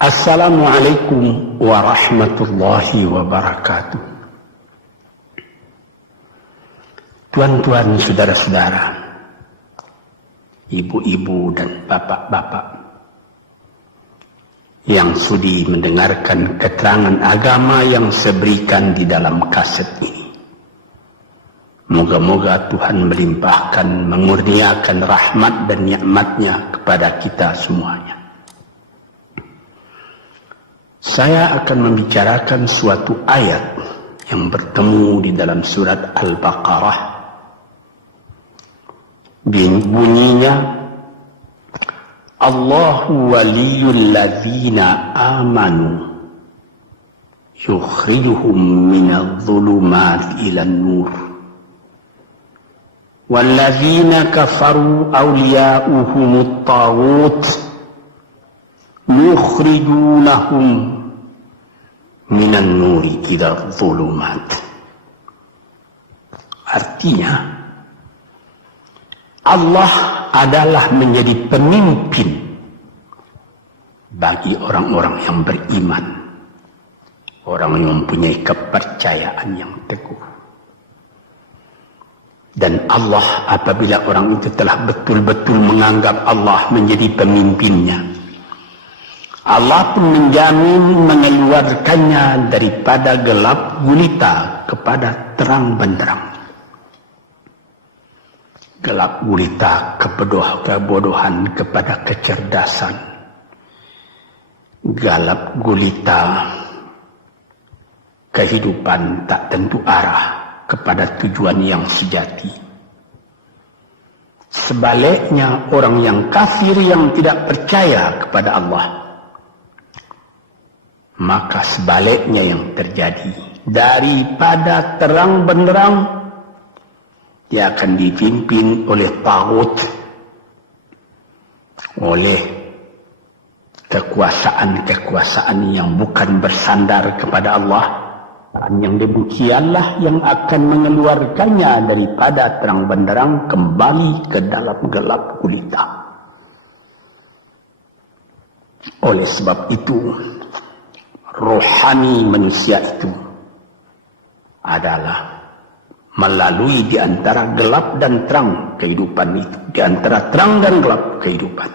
Assalamualaikum warahmatullahi wabarakatuh. Tuan-tuan, saudara-saudara, ibu-ibu dan bapak-bapak yang sudi mendengarkan keterangan agama yang saya berikan di dalam kaset ini. Moga-moga Tuhan melimpahkan, mengurniakan rahmat dan nikmat-Nya kepada kita semuanya. Saya akan membicarakan suatu ayat yang bertemu di dalam surat Al-Baqarah. Bunyinya, Allahu waliyul ladzina amanu yukhrijuhum minadh dhulumati ilan nur wal ladzina kafaru awliya'uhumut taghut yukhrijunahum minan nuri ila dhulumat. Artinya, Allah adalah menjadi pemimpin bagi orang-orang yang beriman, orang yang mempunyai kepercayaan yang teguh. Dan Allah, apabila orang itu telah betul-betul menganggap Allah menjadi pemimpinnya, Allah pun menjamin mengeluarkannya daripada gelap gulita kepada terang benderang. Gelap gulita kebodohan kepada kecerdasan. Gelap gulita kehidupan tak tentu arah kepada tujuan yang sejati. Sebaliknya, orang yang kafir yang tidak percaya kepada Allah, maka sebaliknya yang terjadi, daripada terang benderang dia akan dipimpin oleh taghut, oleh kekuasaan-kekuasaan yang bukan bersandar kepada Allah. Yang demikianlah yang akan mengeluarkannya daripada terang benderang kembali ke dalam gelap gulita. Oleh sebab itu, rohani manusia itu adalah melalui di antara gelap dan terang kehidupan itu, di antara terang dan gelap kehidupan.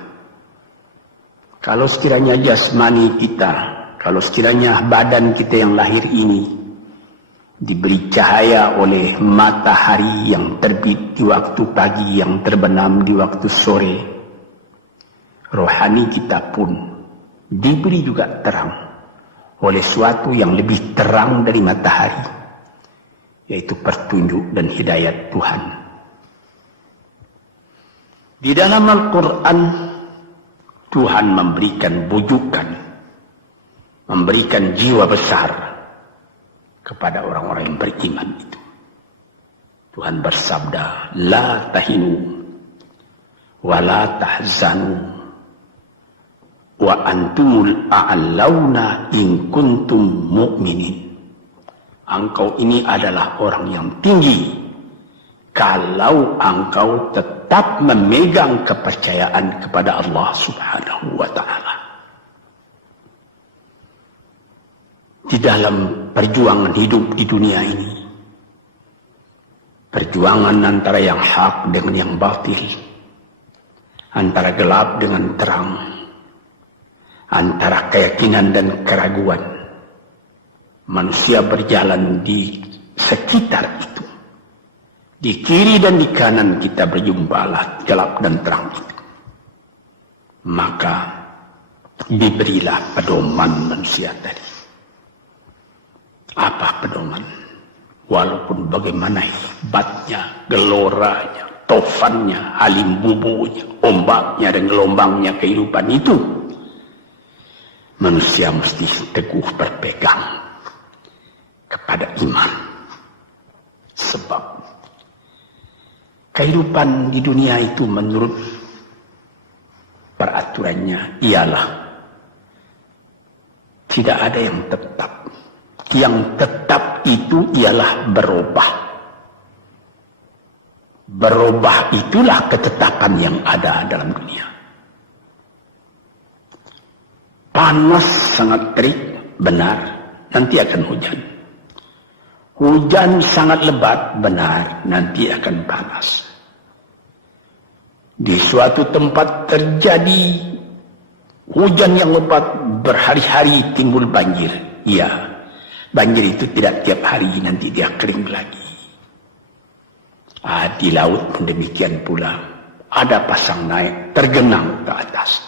Kalau sekiranya jasmani kita, kalau sekiranya badan kita yang lahir ini diberi cahaya oleh matahari yang terbit di waktu pagi, yang terbenam di waktu sore, rohani kita pun diberi juga terang oleh suatu yang lebih terang dari matahari, yaitu petunjuk dan hidayat Tuhan. Di dalam Al-Quran, Tuhan memberikan bujukan, memberikan jiwa besar kepada orang-orang yang beriman itu. Tuhan bersabda, La tahinu wa la tahzanu wa antumul a'launa in kuntum mu'minin. Engkau ini adalah orang yang tinggi kalau engkau tetap memegang kepercayaan kepada Allah Subhanahu wa ta'ala. Di dalam perjuangan hidup di dunia ini, perjuangan antara yang hak dengan yang batil, antara gelap dengan terang, antara keyakinan dan keraguan, manusia berjalan di sekitar itu. Di kiri dan di kanan kita berjumpalah gelap dan terang itu. Maka diberilah pedoman manusia tadi. Apa pedoman? Walaupun bagaimana hebatnya, geloranya, tofannya, halimbubunya, ombaknya dan gelombangnya kehidupan itu, manusia mesti teguh berpegang kepada iman. Sebab kehidupan di dunia itu menurut peraturannya ialah tidak ada yang tetap. Yang tetap itu ialah berubah. Berubah itulah ketetapan yang ada dalam dunia. Panas sangat terik, benar, nanti akan hujan. Hujan sangat lebat, benar, nanti akan panas. Di suatu tempat terjadi hujan yang lebat, berhari-hari timbul banjir. Ya, banjir itu tidak tiap hari, nanti dia kering lagi. Di laut pun demikian pula. Ada pasang naik, tergenang ke atas.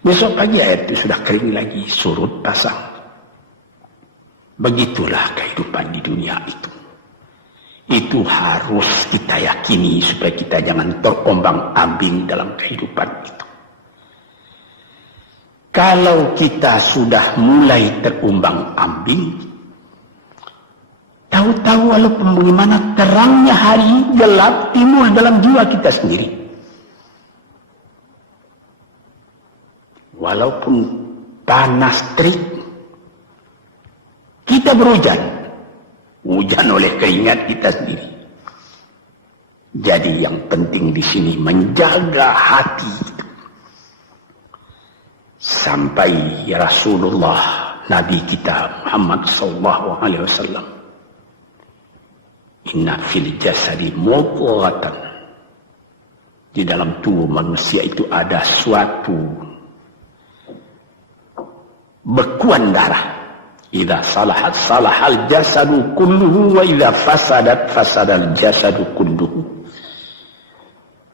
Besok pagi air itu sudah kering lagi, surut pasang. Begitulah kehidupan di dunia itu. Itu harus kita yakini supaya kita jangan terombang-ambing dalam kehidupan itu. Kalau kita sudah mulai terombang-ambing, tahu-tahu walaupun bagaimana terangnya hari gelap timbul dalam jiwa kita sendiri. Walaupun panas terik, kita berhujan. Hujan oleh keringat kita sendiri. Jadi yang penting di sini menjaga hati. Sampai Rasulullah Nabi kita Muhammad SAW, inna fil jasadi mudghatan, di dalam tubuh manusia itu ada suatu bekuan darah. Idza salahat salahal jasadu kulluhu wa idza fasadat fasadal jasadu kulluhu.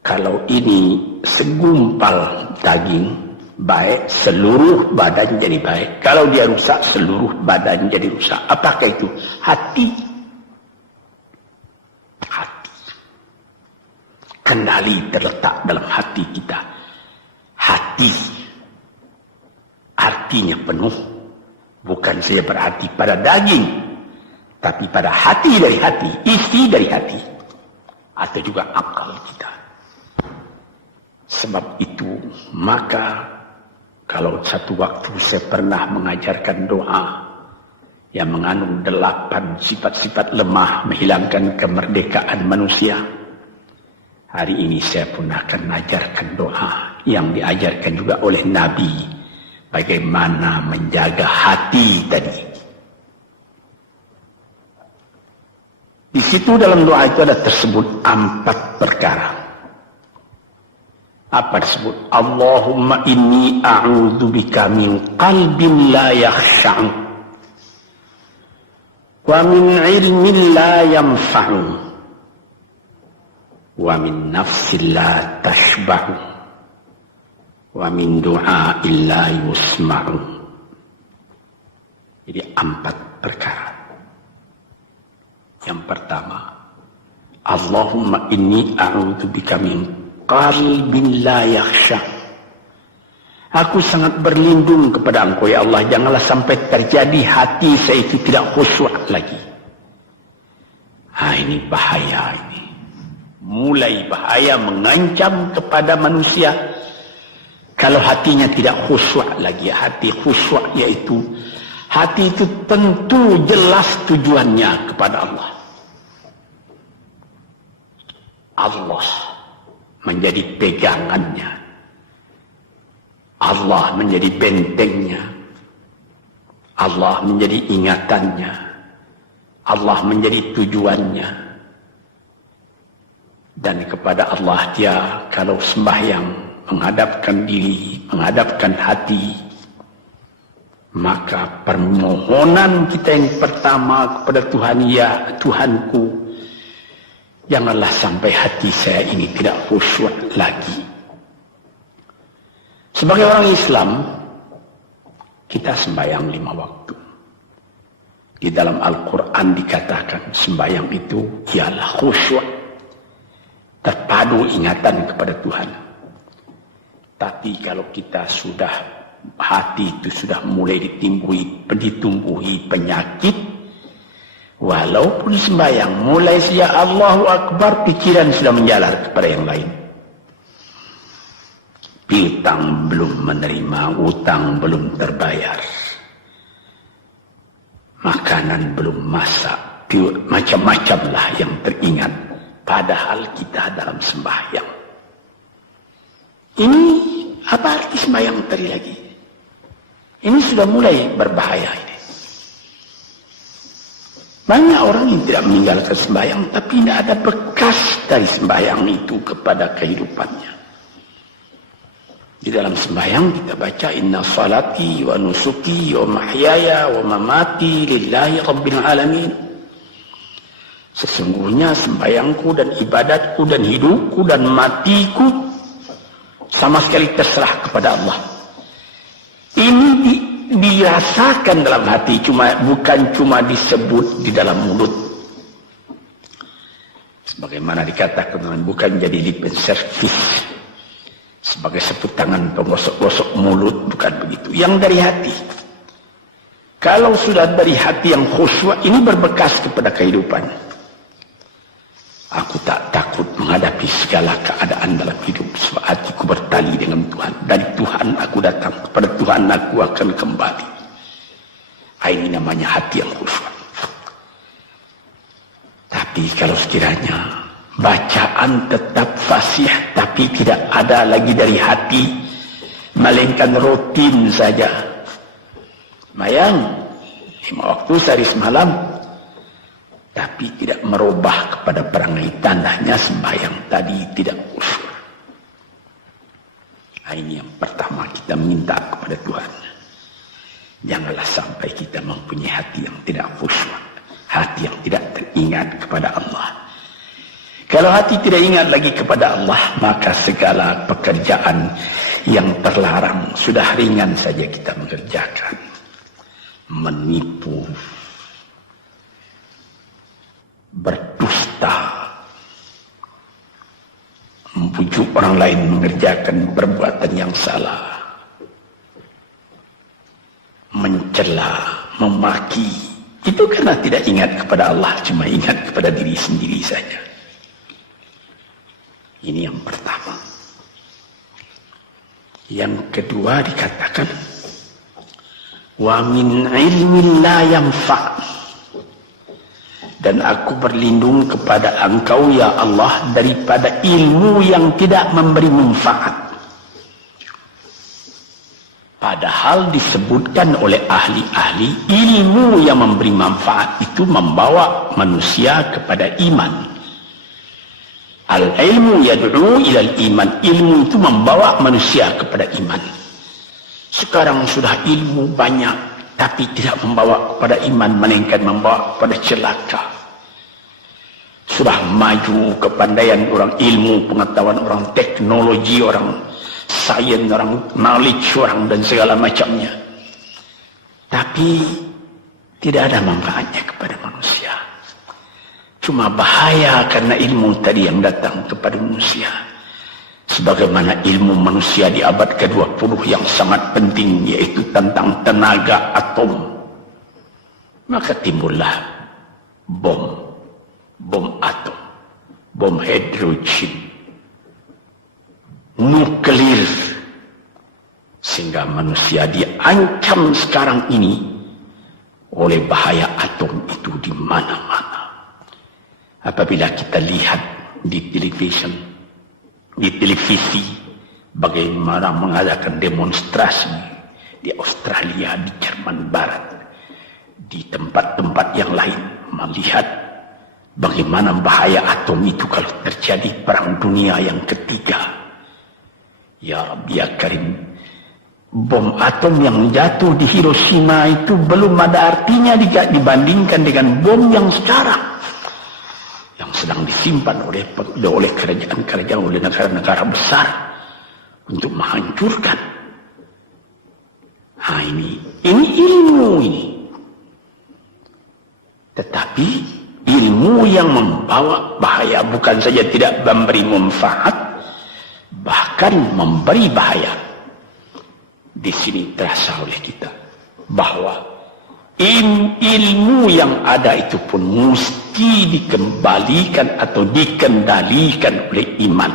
Kalau ini segumpal daging baik, seluruh badan jadi baik. Kalau dia rusak, seluruh badan jadi rusak. Apakah itu? Hati. Hati. Kendali terletak dalam hati kita. Hati artinya penuh. Bukan saja berarti pada daging, tapi pada hati dari hati, isi dari hati, atau juga akal kita. Sebab itu, maka kalau satu waktu saya pernah mengajarkan doa yang mengandung 8 sifat-sifat lemah menghilangkan kemerdekaan manusia, hari ini saya pun akan mengajarkan doa yang diajarkan juga oleh Nabi. Bagaimana menjaga hati tadi. Di situ dalam doa itu ada tersebut 4 perkara. Apa disebut? Allahumma inni a'udzubika min qalbin la yakhsha'u wa min ilmin la yanfa'u wa min nafsin la tashba'u wa min du'a illa yusma'u. Jadi 4 perkara. Yang pertama, Allahumma inni a'udzubika min qalbin la yakhsha. Aku sangat berlindung kepada Engkau ya Allah, janganlah sampai terjadi hati saya itu tidak khusyuk lagi. Ini bahaya ini. Mulai bahaya mengancam kepada manusia. Kalau hatinya tidak khusyuk lagi, hati khusyuk yaitu hati itu tentu jelas tujuannya kepada Allah. Allah menjadi pegangannya. Allah menjadi bentengnya. Allah menjadi ingatannya. Allah menjadi tujuannya. Dan kepada Allah dia kalau sembahyang menghadapkan diri, menghadapkan hati, maka permohonan kita yang pertama kepada Tuhan, ya Tuhanku, janganlah sampai hati saya ini tidak khusyuk lagi. Sebagai orang Islam, kita sembahyang 5 waktu. Di dalam Al-Quran dikatakan sembahyang itu ialah khusyuk, terpadu ingatan kepada Tuhan. Tapi kalau kita sudah, hati itu sudah mulai ditumbuhi penyakit, walaupun sembahyang, mulai sejak Allahu Akbar, pikiran sudah menjalar kepada yang lain. Piutang belum menerima, utang belum terbayar, makanan belum masak, macam-macam lah yang teringat. Padahal kita dalam sembahyang. Ini apa arti sembahyang tadi lagi? Ini sudah mulai berbahaya ini. Banyak orang yang tidak meninggalkan sembahyang, tapi tidak ada bekas dari sembahyang itu kepada kehidupannya. Di dalam sembahyang kita baca inna salati wa nusuki wa mahyaya wa mamati lillahi rabbil alamin. Sesungguhnya sembahyangku dan ibadatku dan hidupku dan matiku sama sekali terserah kepada Allah. Ini dirasakan dalam hati, bukan cuma disebut di dalam mulut. Sebagaimana dikatakan, bukan jadi lip service sebagai satu tangan penggosok-gosok mulut, bukan begitu. Yang dari hati. Kalau sudah dari hati yang khusyuk, ini berbekas kepada kehidupan. Aku tak takut menghadapi segala keadaan dalam hidup, sebab hatiku bertali dengan Tuhan. Dari Tuhan aku datang, kepada Tuhan aku akan kembali. Ini namanya hati yang khusyuk. Tapi kalau sekiranya bacaan tetap fasih, tapi tidak ada lagi dari hati, melainkan rutin saja. Mayang 5 waktu sehari semalam, tapi tidak merubah kepada perangai, tandanya sembahyang tadi tidak khusyuk. Ini yang pertama kita minta kepada Tuhan. Janganlah sampai kita mempunyai hati yang tidak khusyuk, hati yang tidak teringat kepada Allah. Kalau hati tidak ingat lagi kepada Allah, maka segala pekerjaan yang terlarang sudah ringan saja kita mengerjakan. Menipu, berdusta, membujuk orang lain mengerjakan perbuatan yang salah, mencela, memaki, itu karena tidak ingat kepada Allah, cuma ingat kepada diri sendiri saja. Ini yang pertama. Yang kedua dikatakan, wa min ilmin la yanfa', dan aku berlindung kepada Engkau ya Allah daripada ilmu yang tidak memberi manfaat. Padahal disebutkan oleh ahli-ahli, ilmu yang memberi manfaat itu membawa manusia kepada iman. Al-ilmu yad'u ilal iman, ilmu itu membawa manusia kepada iman. Sekarang sudah ilmu banyak, tapi tidak membawa kepada iman, melainkan membawa kepada celaka. Sudah maju kepandaian orang, ilmu, pengetahuan orang, teknologi orang, sains orang, knowledge orang, dan segala macamnya. Tapi tidak ada manfaatnya kepada manusia. Cuma bahaya karena ilmu tadi yang datang kepada manusia. Sebagaimana ilmu manusia di abad ke-20 yang sangat penting, yaitu tentang tenaga atom. Maka timbullah bom atom, bom hidrogen, nuklir, sehingga manusia diancam sekarang ini oleh bahaya atom itu di mana-mana. Apabila kita lihat di televisi bagaimana mengadakan demonstrasi di Australia, di Jerman Barat, di tempat-tempat yang lain, melihat bagaimana bahaya atom itu kalau terjadi perang dunia yang ketiga. Ya Rabbi ya Karim, bom atom yang jatuh di Hiroshima itu belum ada artinya dibandingkan dengan bom yang sekarang, yang sedang disimpan oleh kerajaan-kerajaan, oleh negara-negara besar untuk menghancurkan. Ini ilmu ini. Tetapi ilmu yang membawa bahaya, bukan saja tidak memberi manfaat, bahkan memberi bahaya. Di sini terasa oleh kita bahwa ilmu yang ada itu pun mesti dikembalikan atau dikendalikan oleh iman.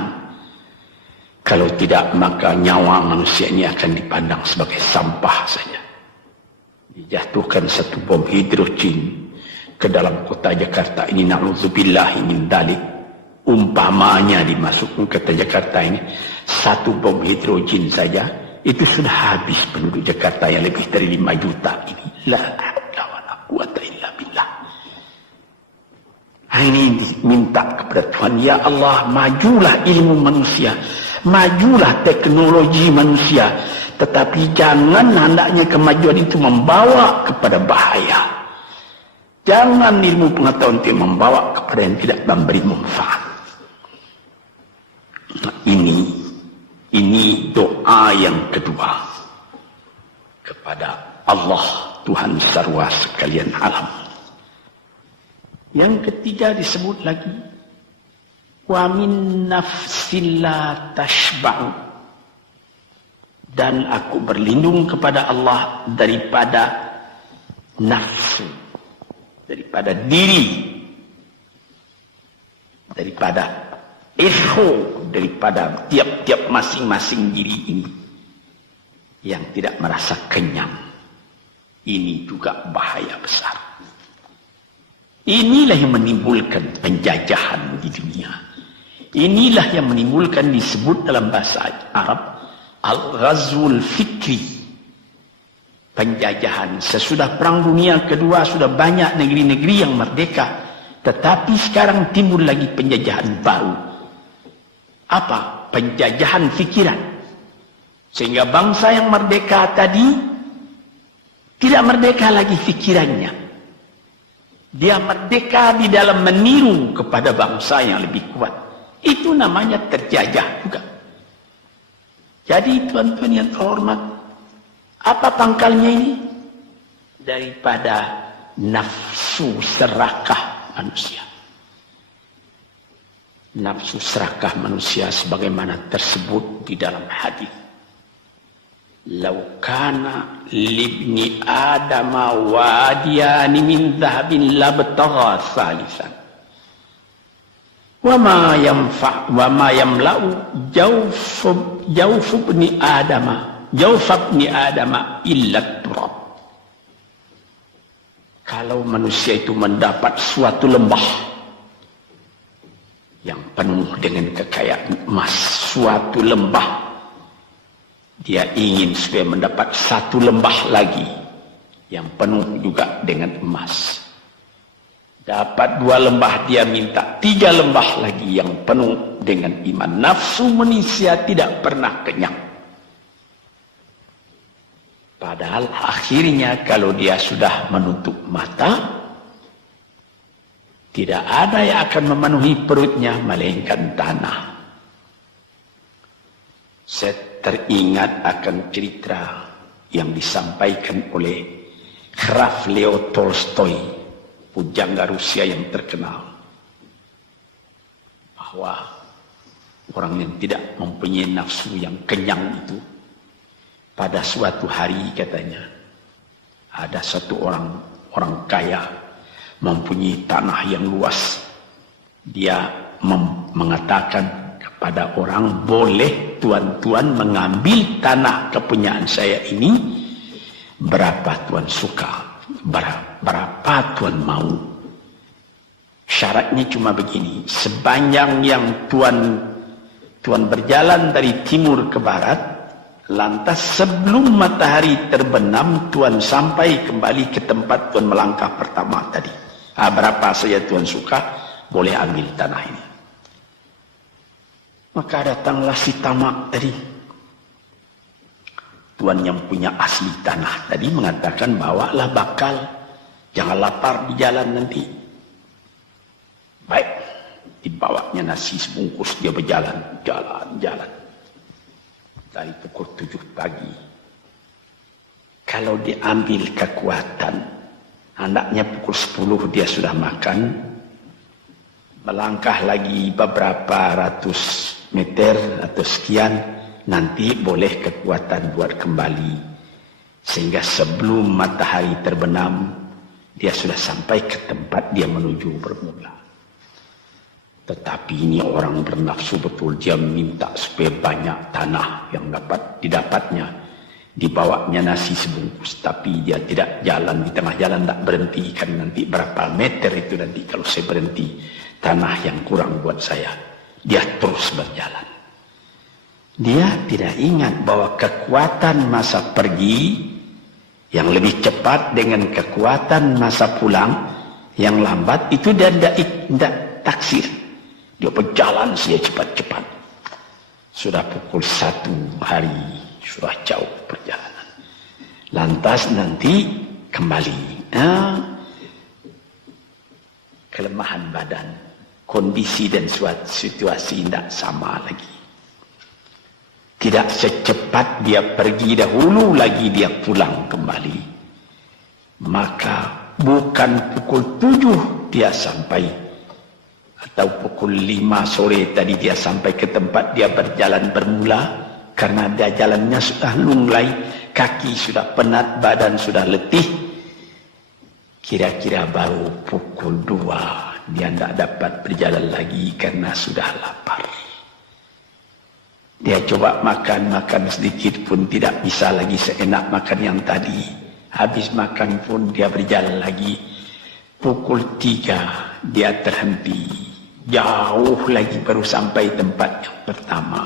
Kalau tidak, maka nyawa manusia ini akan dipandang sebagai sampah saja. Dijatuhkan satu bom hidrogen ke dalam kota Jakarta ini, na'udzubillah min dzalik, umpamanya dimasukkan ke kota Jakarta ini, satu bom hidrogen saja itu sudah habis penduduk Jakarta yang lebih dari 5 juta ini. La haula wala quwata illa billah. Ini minta kepada Tuhan, ya Allah, majulah ilmu manusia, majulah teknologi manusia, tetapi jangan hendaknya kemajuan itu membawa kepada bahaya. Jangan ilmu pengetahuan itu membawa kepada yang tidak memberi manfaat. Nah, ini doa yang kedua kepada Allah Tuhan sarwa sekalian alam. Yang ketiga disebut lagi, wa min nafsin la tashba'u, dan aku berlindung kepada Allah daripada nafsu, daripada diri, daripada ego, daripada tiap-tiap masing-masing diri ini yang tidak merasa kenyang. Ini juga bahaya besar. Inilah yang menimbulkan penjajahan di dunia. Inilah yang menimbulkan, disebut dalam bahasa Arab, al-ghazwul fikri, penjajahan. Sesudah Perang Dunia Kedua sudah banyak negeri-negeri yang merdeka, tetapi sekarang timbul lagi penjajahan baru. Apa? Penjajahan fikiran. Sehingga bangsa yang merdeka tadi tidak merdeka lagi fikirannya. Dia merdeka di dalam meniru kepada bangsa yang lebih kuat. Itu namanya terjajah juga. Jadi tuan-tuan yang terhormat, apa pangkalnya ini? Daripada nafsu serakah manusia. Nafsu serakah manusia sebagaimana tersebut di dalam hadis. Lau kana libni adama wadiyani min dhahabin labtagha salisan wa ma yamla'u jawf ibni adama illa turab. Kalau manusia itu mendapat suatu lembah yang penuh dengan kekayaan emas, suatu lembah, dia ingin supaya mendapat satu lembah lagi yang penuh juga dengan emas. Dapat 2 lembah, dia minta 3 lembah lagi yang penuh dengan iman. Nafsu manusia tidak pernah kenyang. Padahal akhirnya kalau dia sudah menutup mata, tidak ada yang akan memenuhi perutnya melainkan tanah. Saya teringat akan cerita yang disampaikan oleh Graf Leo Tolstoy, pujangga Rusia yang terkenal, bahwa orang yang tidak mempunyai nafsu yang kenyang itu, pada suatu hari katanya, ada satu orang kaya mempunyai tanah yang luas. Dia mengatakan pada orang, boleh tuan-tuan mengambil tanah kepunyaan saya ini, berapa tuan suka, berapa tuan mau. Syaratnya cuma begini, sepanjang yang tuan berjalan dari timur ke barat, lantas sebelum matahari terbenam, tuan sampai kembali ke tempat tuan melangkah pertama tadi. Berapa saja tuan suka, boleh ambil tanah ini. Maka datanglah si tamak tadi. Tuan yang punya asli tanah tadi mengatakan, bawalah bakal, jangan lapar di jalan nanti. Baik, dibawanya nasi sebungkus, dia berjalan, jalan. Dari pukul 7 pagi. Kalau diambil kekuatan, hendaknya pukul 10 dia sudah makan. Melangkah lagi beberapa ratus meter atau sekian, nanti boleh kekuatan buat kembali. Sehingga sebelum matahari terbenam, dia sudah sampai ke tempat dia menuju bermula. Tetapi ini orang bernafsu betul, dia minta supaya banyak tanah yang dapat didapatnya. Dibawanya nasi sebungkus, tapi dia tidak jalan, di tengah jalan tak berhenti, kan nanti berapa meter itu nanti kalau saya berhenti, tanah yang kurang buat saya. Dia terus berjalan. Dia tidak ingat bahwa kekuatan masa pergi yang lebih cepat dengan kekuatan masa pulang yang lambat itu dia tidak taksir. Dia berjalan saja cepat-cepat. Sudah pukul 1 hari, sudah jauh perjalanan. Lantas nanti kembali. Kelemahan badan, kondisi dan situasi tidak sama lagi. Tidak secepat dia pergi dahulu lagi dia pulang kembali. Maka bukan pukul 7 dia sampai, atau pukul 5 sore tadi dia sampai ke tempat dia berjalan bermula, karena dia jalannya sudah lunglai, kaki sudah penat, badan sudah letih. Kira-kira baru pukul 2 dia tidak dapat berjalan lagi karena sudah lapar. Dia coba makan sedikit pun tidak bisa lagi seenak makan yang tadi. Habis makan pun dia berjalan lagi. Pukul 3 dia terhenti. Jauh lagi baru sampai tempat yang pertama.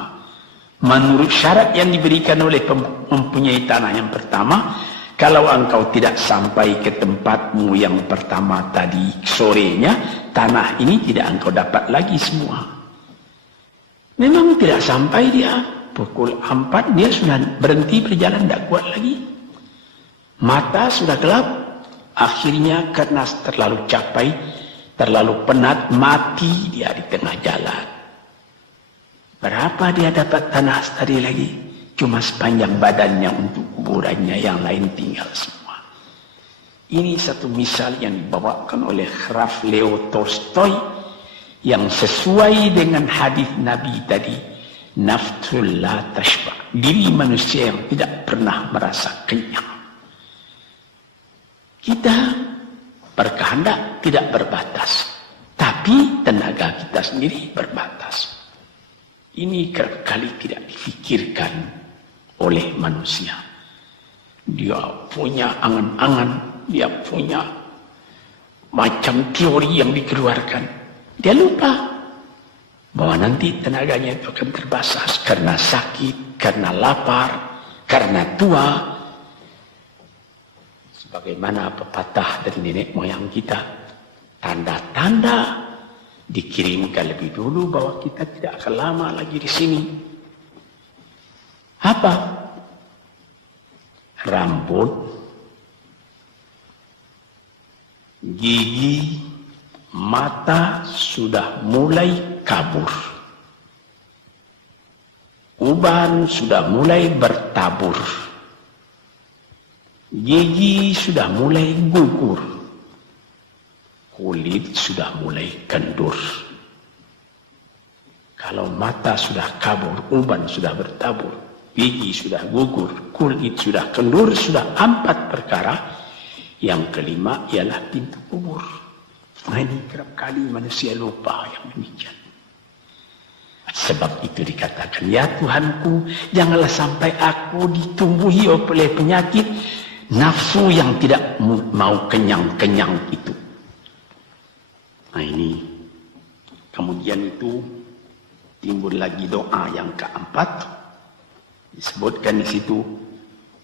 Menurut syarat yang diberikan oleh mempunyai tanah yang pertama, kalau engkau tidak sampai ke tempatmu yang pertama tadi sorenya, tanah ini tidak engkau dapat lagi semua. Memang tidak sampai dia. Pukul 4 dia sudah berhenti berjalan, tidak kuat lagi. Mata sudah gelap. Akhirnya karena terlalu capai, terlalu penat, mati dia di tengah jalan. Berapa dia dapat tanah tadi lagi? Cuma sepanjang badannya untuk kuburannya, yang lain tinggal semua. Ini satu misal yang dibawakan oleh Graf Leo Tolstoy, yang sesuai dengan hadis Nabi tadi, nafsul la tashba, diri manusia yang tidak pernah merasa kenyang. Kita berkehendak tidak berbatas, tapi tenaga kita sendiri berbatas. Ini kerap kali tidak difikirkan oleh manusia. Dia punya angan-angan, dia punya macam teori yang dikeluarkan. Dia lupa bahwa nanti tenaganya itu akan terbatas karena sakit, karena lapar, karena tua. Sebagaimana pepatah dari nenek moyang kita, tanda-tanda dikirimkan lebih dulu bahwa kita tidak akan lama lagi di sini. Apa? Rambut, gigi, mata sudah mulai kabur. Uban sudah mulai bertabur. Gigi sudah mulai gugur. Kulit sudah mulai kendur. Kalau mata sudah kabur, uban sudah bertabur, gigi sudah gugur, kulit sudah kendur, sudah 4 perkara. Yang kelima ialah pintu kubur. Nah, ini kerap kali manusia lupa yang demikian. Sebab itu dikatakan, ya Tuhanku, janganlah sampai aku ditumbuhi oleh penyakit nafsu yang tidak mau kenyang-kenyang itu. Nah ini, kemudian itu timbul lagi doa yang keempat. Disebutkan di situ,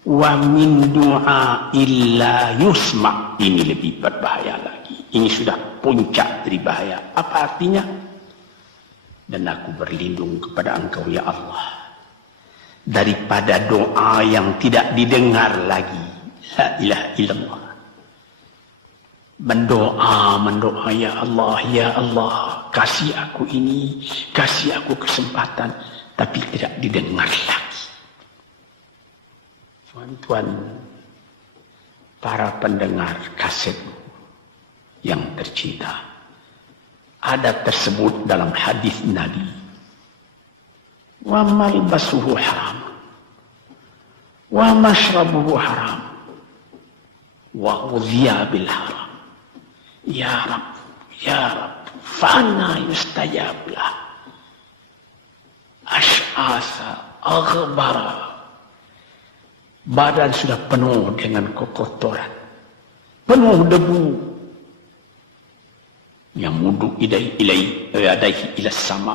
wa min du'a illa yusma. Ini lebih berbahaya lagi. Ini sudah puncak dari bahaya. Apa artinya? Dan aku berlindung kepada Engkau ya Allah daripada doa yang tidak didengar lagi. La ilaha illallah. Mendoa ya Allah, kasih aku ini, kasih aku kesempatan, tapi tidak didengar lagi. Tuan-tuan, para pendengar kaset yang tercinta, ada tersebut dalam hadis Nabi, wa malbasuhu haram, wa mashrabuhu haram, wa udhiya bil haram. Ya Rab, ya Rab, fa'anna yustajab lah. Ash'asa, aghbara. Badan sudah penuh dengan kekotoran, penuh debu. Yamudu ilaihi ila sama,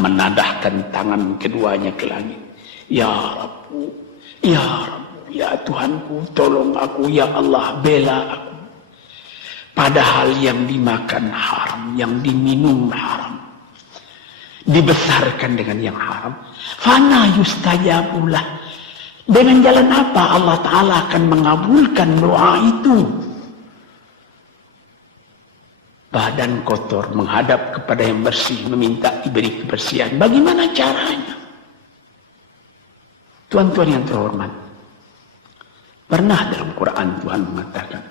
menadahkan tangan keduanya ke langit. Ya Rabbu, Ya Rabbu, ya Tuhanku, tolong aku, ya Allah, bela aku. Padahal yang dimakan haram, yang diminum haram, dibesarkan dengan yang haram. Fana yustajabulah. Dengan jalan apa Allah Ta'ala akan mengabulkan doa itu? Badan kotor menghadap kepada yang bersih, meminta diberi kebersihan. Bagaimana caranya? Tuan-tuan yang terhormat, pernah dalam Quran Tuhan mengatakan,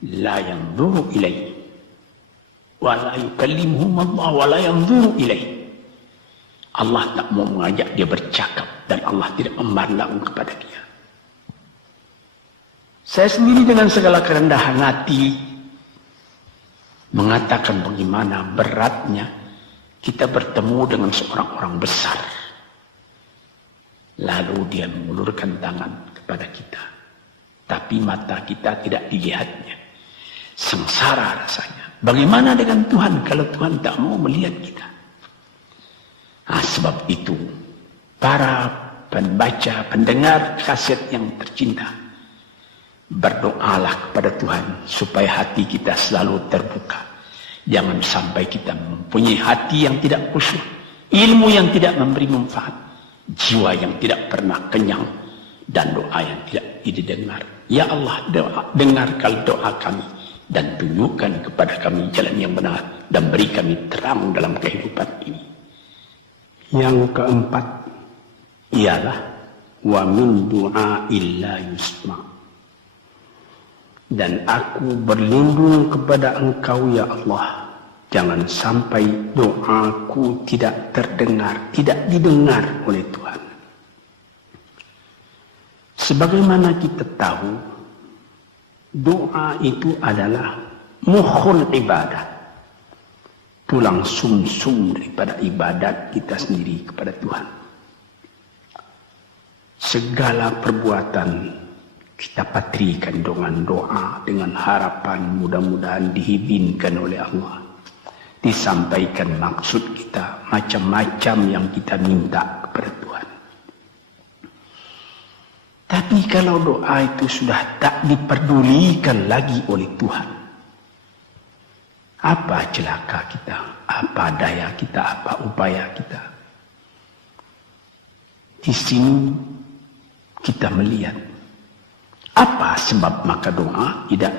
la yanzuru ilaihi wa la yukallimuhum Allah wa la yanzuru ilaihi. Allah tak mau mengajak dia bercakap dan Allah tidak memandang kepada dia. Saya sendiri dengan segala kerendahan hati mengatakan bagaimana beratnya kita bertemu dengan seorang orang besar, lalu dia mengulurkan tangan kepada kita, tapi mata kita tidak dilihatnya. Sengsara rasanya. Bagaimana dengan Tuhan kalau Tuhan tak mau melihat kita? Sebab itu para pembaca, pendengar kaset yang tercinta, berdoalah kepada Tuhan supaya hati kita selalu terbuka. Jangan sampai kita mempunyai hati yang tidak khusyuk, ilmu yang tidak memberi manfaat, jiwa yang tidak pernah kenyang, dan doa yang tidak didengar. Ya Allah, dengarkan doa kami dan tunjukkan kepada kami jalan yang benar dan beri kami terang dalam kehidupan ini. Yang keempat ialah wa min du'a illa yusma. Dan aku berlindung kepada Engkau ya Allah, jangan sampai doaku tidak terdengar, tidak didengar oleh Tuhan. Sebagaimana kita tahu, doa itu adalah mukhul ibadah, tulang sumsum daripada ibadat kita sendiri kepada Tuhan. Segala perbuatan kita patrikan dengan doa, dengan harapan mudah-mudahan diizinkan oleh Allah. Disampaikan maksud kita, macam-macam yang kita minta kepada Tuhan. Tapi kalau doa itu sudah tak diperdulikan lagi oleh Tuhan, apa celaka kita, apa daya kita, apa upaya kita? Di sini kita melihat apa sebab maka doa tidak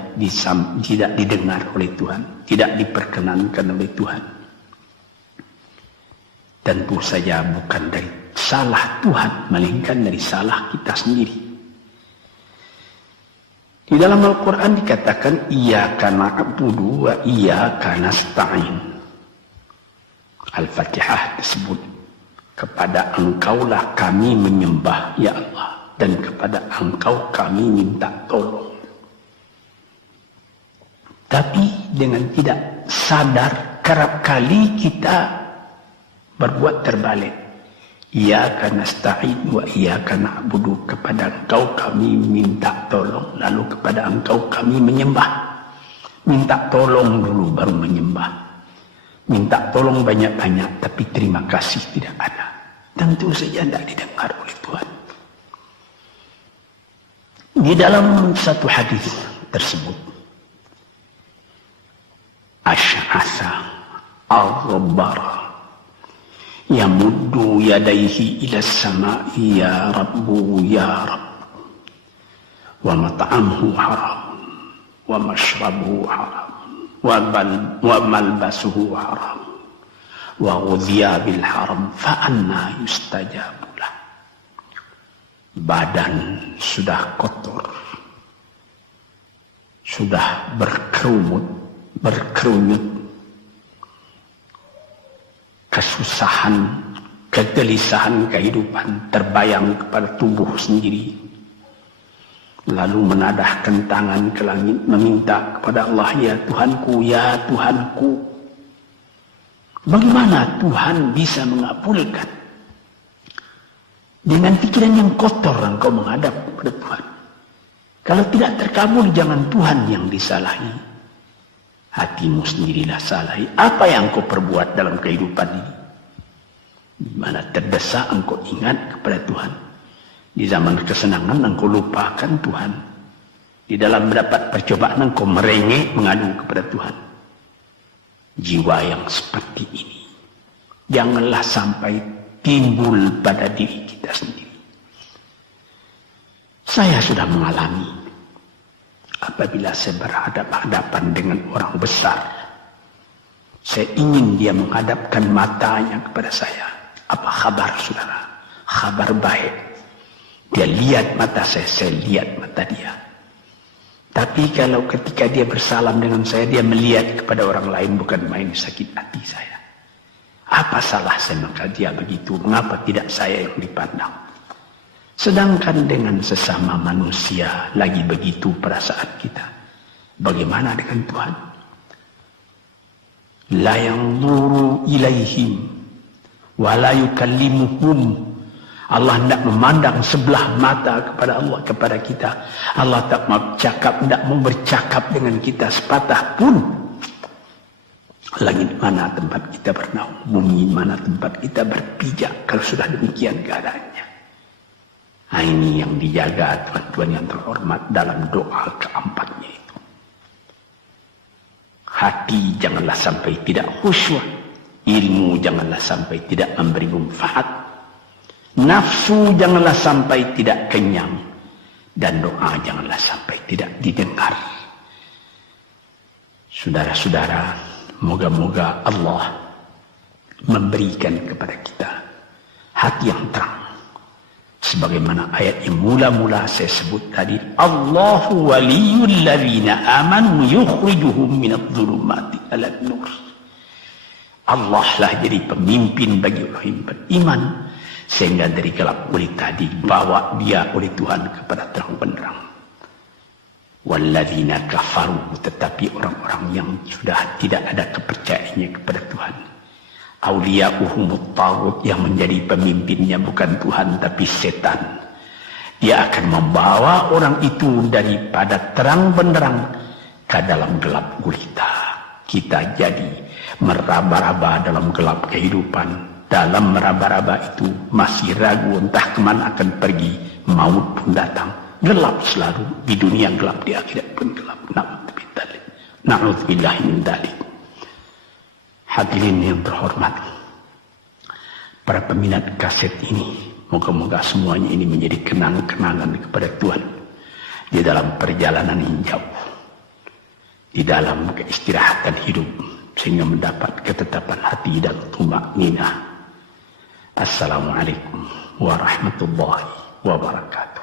didengar oleh Tuhan, tidak diperkenankan oleh Tuhan. Tentu saja bukan dari salah Tuhan, melainkan dari salah kita sendiri. Di dalam Al-Quran dikatakan, iyyaka na'budu wa iyyaka nasta'in. Al-Fatihah tersebut, kepada Engkaulah kami menyembah ya Allah, dan kepada Engkau kami minta tolong. Tapi dengan tidak sadar, kerap kali kita berbuat terbalik. Iyyaka nasta'in wa iyyaka na'budu, kepada Engkau kami minta tolong, lalu kepada Engkau kami menyembah. Minta tolong dulu baru menyembah. Minta tolong banyak-banyak tapi terima kasih tidak ada. Tentu saja tidak didengar oleh Tuhan. Di dalam satu hadis tersebut, Asy'atha al-Ghabbara yamuddu yadayhi ila as-sama'i ya Rabbu ya Rabb, wa mat'amuhu haram wa mashrabuhu haram wa malbasuhu haram wa ghudhiya bil haram fa anna yustajabu lah. Badan sudah kotor, sudah berkerumut, kesusahan, kegelisahan kehidupan terbayang kepada tubuh sendiri. Lalu menadahkan tangan ke langit meminta kepada Allah, ya Tuhanku, ya Tuhanku. Bagaimana Tuhan bisa mengabulkan? Dengan pikiran yang kotor engkau menghadap kepada Tuhan. Kalau tidak terkabul, jangan Tuhan yang disalahi. Hatimu sendirilah salahi. Apa yang kau perbuat dalam kehidupan ini? Di mana terdesak engkau ingat kepada Tuhan. Di zaman kesenangan engkau lupakan Tuhan. Di dalam mendapat percobaan engkau merengek mengadu kepada Tuhan. Jiwa yang seperti ini janganlah sampai timbul pada diri kita sendiri. Saya sudah mengalami apabila saya berhadapan-hadapan dengan orang besar, saya ingin dia menghadapkan matanya kepada saya. Apa kabar saudara? Kabar baik. Dia lihat mata saya lihat mata dia. Tapi kalau ketika dia bersalam dengan saya, dia melihat kepada orang lain, bukan main sakit hati saya. Apa salah saya maka dia begitu? Mengapa tidak saya yang dipandang? Sedangkan dengan sesama manusia lagi begitu perasaan kita. Bagaimana dengan Tuhan? La yanzuru ilaihim wa la yukallimuhum. Allah tidak memandang sebelah mata kepada Allah, kepada kita. Allah tak mau cakap, tidak mau bercakap dengan kita sepatah pun. Langit mana tempat kita bernaung, bumi mana tempat kita berpijak kalau sudah demikian keadaannya. Nah, ini yang dijaga tuan-tuan yang terhormat dalam doa keempatnya itu. Hati janganlah sampai tidak khusyuk. Ilmu janganlah sampai tidak memberi manfaat. Nafsu janganlah sampai tidak kenyang. Dan doa janganlah sampai tidak didengar. Saudara-saudara, moga-moga Allah memberikan kepada kita hati yang terang. Sebagaimana ayat yang mula-mula saya sebut tadi, Allahu waliyul ladzina amanu yukhrijuhum minadh-dhulumati ilan nur. Allah lah jadi pemimpin bagi orang yang beriman, sehingga dari gelap gulita dibawa dia oleh Tuhan kepada terang benderang. Walladzina kafaru, tetapi orang-orang yang sudah tidak ada kepercayaannya kepada Tuhan, awliya'uhumut taghut, yang menjadi pemimpinnya bukan Tuhan tapi setan. Dia akan membawa orang itu daripada terang benderang ke dalam gelap gulita. Kita jadi meraba-raba dalam gelap kehidupan. Dalam meraba-raba itu masih ragu entah kemana akan pergi. Maut pun datang. Gelap selalu. Di dunia gelap, di akhirat pun gelap. Na'udzubillah min dzalik. Hadirin yang terhormat, para peminat kaset ini, moga-moga semuanya ini menjadi kenang-kenangan kepada Tuhan di dalam perjalanan yang jauh, di dalam keistirahatan hidup, sehingga mendapat ketetapan hati dan tumakninah. Assalamualaikum warahmatullahi wabarakatuh.